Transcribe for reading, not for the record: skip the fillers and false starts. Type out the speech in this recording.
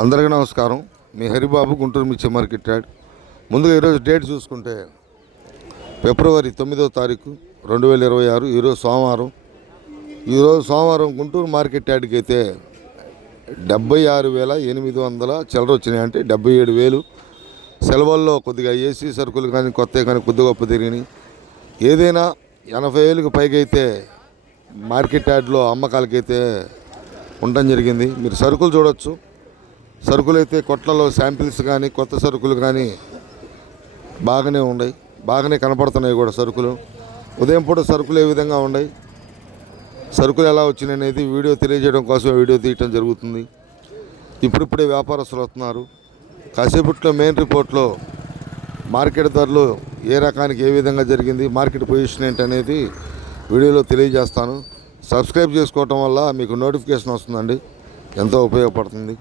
అందరికీ నమస్కారం. మీ హరిబాబు, గుంటూరు మిర్చి మార్కెట్ యార్డ్. ముందుగా ఈరోజు డేట్ చూసుకుంటే ఫిబ్రవరి 9వ తారీఖు 2026. ఈరోజు సోమవారం గుంటూరు మార్కెట్ యార్డ్కి అయితే 76,800 చిల్లర వచ్చినాయి. అంటే 77,000. సెలవుల్లో కొద్దిగా ఏసీ సరుకులు కానీ కొత్త కానీ కొద్ది గొప్ప తిరిగినాయి. ఏదైనా 80,000కి పైగా అయితే మార్కెట్ యార్డ్లో అమ్మకాలకైతే ఉండడం జరిగింది. మీరు సరుకులు చూడవచ్చు. సరుకులు అయితే కొట్లలో శాంపిల్స్ కానీ కొత్త సరుకులు కానీ బాగానే ఉన్నాయి, బాగానే కనపడుతున్నాయి కూడా సరుకులు. ఉదయం పూట సరుకులు ఏ విధంగా ఉన్నాయి, సరుకులు ఎలా వచ్చినాయి అనేది వీడియో తెలియజేయడం కోసం వీడియో తీయటం జరుగుతుంది. ఇప్పుడిప్పుడే వ్యాపారస్తులు వస్తున్నారు. కాసేపట్లో మెయిన్ రిపోర్ట్లో మార్కెట్ ధరలు ఏ రకానికి ఏ విధంగా జరిగింది, మార్కెట్ పొజిషన్ ఏంటి అనేది వీడియోలో తెలియజేస్తాను. సబ్స్క్రైబ్ చేసుకోవటం వల్ల మీకు నోటిఫికేషన్ వస్తుందండి, ఎంతో ఉపయోగపడుతుంది.